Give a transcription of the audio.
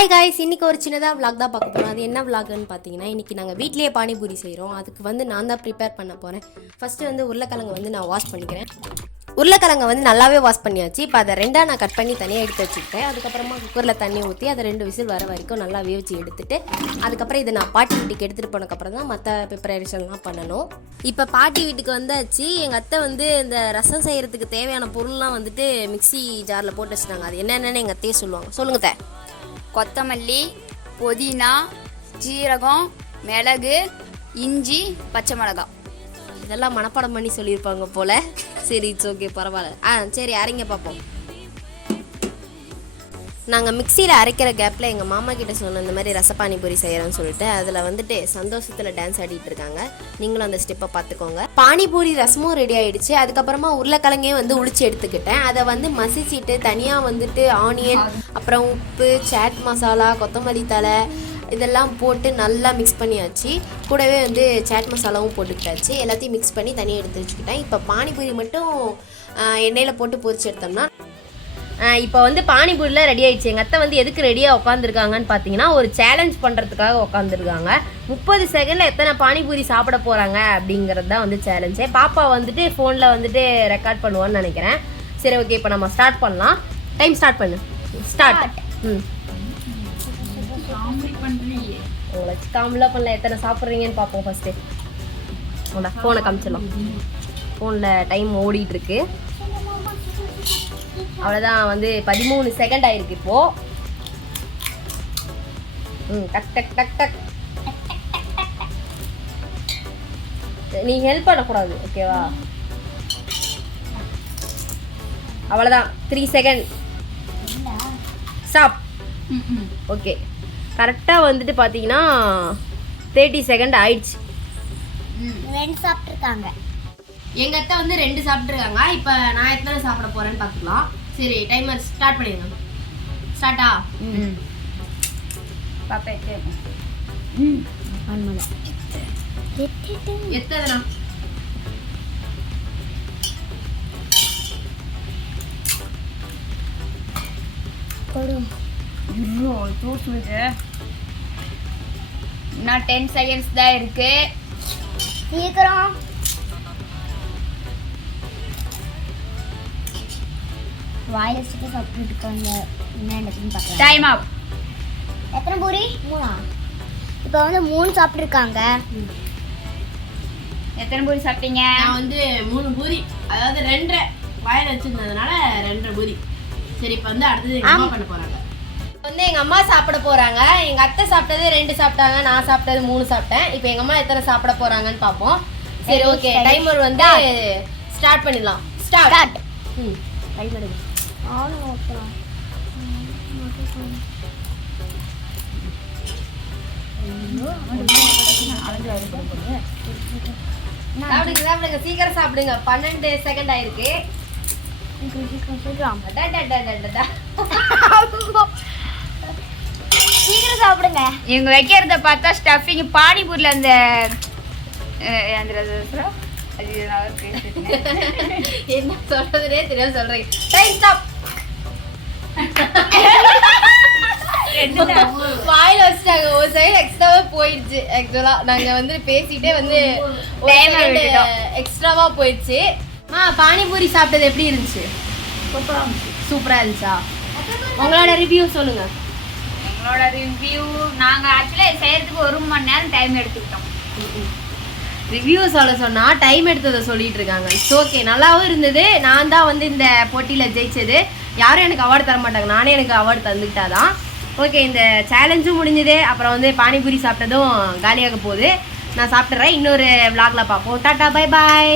Hi guys, இன்றைக்கி ஒரு சின்னதாக விளாக் தான் பார்க்க போகிறோம். அது என்ன விளாக்னு பார்த்தீங்கன்னா, இன்றைக்கி நாங்கள் வீட்லேயே பானிபூரி செய்கிறோம். அதுக்கு வந்து நான் தான் ப்ரிப்பேர் பண்ண போகிறேன். ஃபஸ்ட்டு வந்து உருளைக்கிழங்கு வந்து நான் வாஷ் பண்ணிக்கிறேன். உருளைக்கிழங்கை வந்து நல்லாவே வாஷ் பண்ணியாச்சு. இப்போ அதை ரெண்டாக நான் கட் பண்ணி தனியாக எடுத்து வச்சுக்கிட்டேன். அதுக்கப்புறமா குக்கரில் தண்ணி ஊற்றி அதை 2 விசில் வர வரைக்கும் நல்லா வேவிச்சு எடுத்துட்டு அதுக்கப்புறம் இதை நான் பாட்டி வீட்டுக்கு எடுத்துகிட்டு போனதுக்கப்புறம் தான் மற்ற ப்ரிப்பரேஷன்லாம் பண்ணணும். இப்போ பாட்டி வீட்டுக்கு வந்தாச்சு. எங்கள் அத்தை வந்து இந்த ரசம் செய்கிறதுக்கு தேவையான பொருள்லாம் வந்துட்டு மிக்சி ஜாரில் போட்டு வச்சுட்டாங்க. அது என்னென்னு எங்கள் அத்தையே சொல்லுவாங்க. சொல்லுங்க தே. கொத்தமல்லி, புதினா, ஜீரகம், மிளகு, இஞ்சி, பச்சை மிளகாய் இதெல்லாம் மனப்பாடம் பண்ணி சொல்லியிருப்பாங்க போல். சரி, இட்ஸ் ஓகே, பரவாயில்ல. சரி, அரைங்க பார்ப்போம். நாங்கள் மிக்சியில் அரைக்கிற கேப்பில் எங்கள் மாமா கிட்டே சொன்ன இந்த மாதிரி ரசப்பானிபூரி செய்கிறேன்னு சொல்லிட்டு அதில் வந்துட்டு சந்தோஷத்தில் டான்ஸ் ஆடிட்டு இருக்காங்க. நீங்களும் அந்த ஸ்டெப்பை பார்த்துக்கோங்க. பானிபூரி ரசமும் ரெடி ஆகிடுச்சு. அதுக்கப்புறமா உருளைக்கிழங்கே வந்து உளிச்சு எடுத்துக்கிட்டேன். அதை வந்து மசிச்சுட்டு தனியாக வந்துட்டு ஆனியன், அப்புறம் உப்பு, சாட் மசாலா, கொத்தமல்லி தழை இதெல்லாம் போட்டு நல்லா மிக்ஸ் பண்ணியாச்சு. கூடவே வந்து சாட் மசாலாவும் போட்டுக்கிட்டாச்சு. எல்லாத்தையும் மிக்ஸ் பண்ணி தனியாக எடுத்து வச்சுக்கிட்டேன். இப்போ பானிபூரி மட்டும் எண்ணெயில் போட்டு பொரிச்சு எடுத்தோம்னா இப்போ வந்து பானிபூரியில் ரெடி ஆகிடுச்சு. எங்கள் அத்தை வந்து எதுக்கு ரெடியாக உட்காந்துருக்காங்கன்னு பார்த்தீங்கன்னா, ஒரு சேலஞ்ச் பண்ணுறதுக்காக உட்காந்துருக்காங்க. 30 செகண்டில் எத்தனை பானிபூரி சாப்பிட போகிறாங்க அப்படிங்கிறது தான் வந்து சேலஞ்சே. பாப்பா வந்துட்டு ஃபோனில் வந்துட்டு ரெக்கார்ட் பண்ணுவான்னு நினைக்கிறேன். சரி, ஓகே, இப்போ நம்ம ஸ்டார்ட் பண்ணலாம். டைம் ஸ்டார்ட் பண்ணு. ஸ்டார்ட். உங்களை காமெடிலாம் பண்ணல. எத்தனை சாப்பிட்றீங்கன்னு பார்ப்போம். ஃபஸ்ட்டு ஃபோனை காமிச்சிடலாம். ஃபோனில் டைம் ஓடிட்டுருக்கு. அவ்வளோதான், வந்து 13 செகண்ட் ஆயிருக்கு இப்போது. டக் டக் டக் டக். நீ ஹெல்ப் பண்ணக்கூடாது, ஓகேவா? அவ்வளோதான், 3 செகண்ட். ஸ்டாப். ஓகே, கரெக்டாக வந்துட்டு பார்த்தீங்கன்னா 30 செகண்ட் ஆயிடுச்சு. 2 சாப்பிட்ருக்காங்க. எங்கள் அத்தை வந்து 2 சாப்பிட்ருக்காங்க. இப்போ நான் எத்தனை சாப்பிட போகிறேன்னு பார்த்துக்கலாம். சரி, டைமர் ஸ்டார்ட் பண்ணிடுங்க. ஸ்டார்ட்டா? பாப்பா எத்தனை? இன்னும் 10 செகண்ட்ஸ் தான் இருக்கு. சீக்கிரம். வாயில வச்சுட்டு சாப்பிட்டு இருக்காங்க. என்ன நடக்குதுன்னு பார்க்கலாம். டைம் அப். எத்தனை பூரி? 3. இப்போ வந்து 3 சாப்பிட்ருக்காங்க. எத்தனை பூரி சாப்பிட்டீங்க? நான் வந்து 3 பூரி, அதாவது 2 வாயில் வச்சுருந்ததுனால 2 பூரி. சரி, இப்போ வந்து அடுத்தது எங்கள் அம்மா பண்ண போகிறாங்க. வந்து எங்கள் அம்மா சாப்பிட போகிறாங்க. எங்கள் அத்தை சாப்பிட்டது 2 சாப்பிட்டாங்க. நான் சாப்பிட்டது 3 சாப்பிட்டேன். இப்போ எங்கள் அம்மா எத்தனை சாப்பிட போகிறாங்கன்னு பார்ப்போம். சரி, ஓகே, டைமர் வந்து ஸ்டார்ட் பண்ணிடலாம். ஸ்டார்ட். டைமர் சாப்பிடுங்க, சீக்கிரம் சாப்பிடுங்க. 12 செகண்ட் ஆயிருக்கு. சீக்கிரம் சாப்பிடுங்க. இவங்க வைக்கிறத பார்த்தா ஸ்டஃபிங் பானிபூரியில் அந்த என்ன சொல்றதுனே தெரியாது சொல்றேன். Time stop. வாயில வச்சுட்டாங்க. ஒரு சைடு எக்ஸ்ட்ராவா போயிடுச்சு. ஆக்சுவலா நாங்க வந்து பேசிட்டே வந்து எக்ஸ்ட்ராவா போயிடுச்சு. பானிபூரி சாப்பிட்டது எப்படி இருந்துச்சு? சூப்பரா இருந்துச்சா? உங்களோட ரிவ்யூ சொல்லுங்க. எங்களோட ரிவ்யூ, நாங்கள் ஆக்சுவலாக செய்யறதுக்கு 1 மணி நேரம் டைம் எடுத்துக்கிட்டோம். ரிவ்யூ சொல்ல சொன்னால் டைம் எடுத்ததை சொல்லிட்டு இருக்காங்க. இட்ஸ் ஓகே, நல்லாவும் இருந்தது. நான் தான் வந்து இந்த போட்டியில் ஜெயிச்சது. யாரும் எனக்கு அவார்டு தர மாட்டாங்க, நானே எனக்கு அவார்டு தந்துக்கிட்டாதான். ஓகே, இந்த சேலஞ்சும் முடிஞ்சது. அப்புறம் வந்து பானிபூரி சாப்பிட்டதும் காலியாக போகுது. நான் சாப்பிட்றேன். இன்னொரு விளாக்ல பார்ப்போம். Tata, bye bye.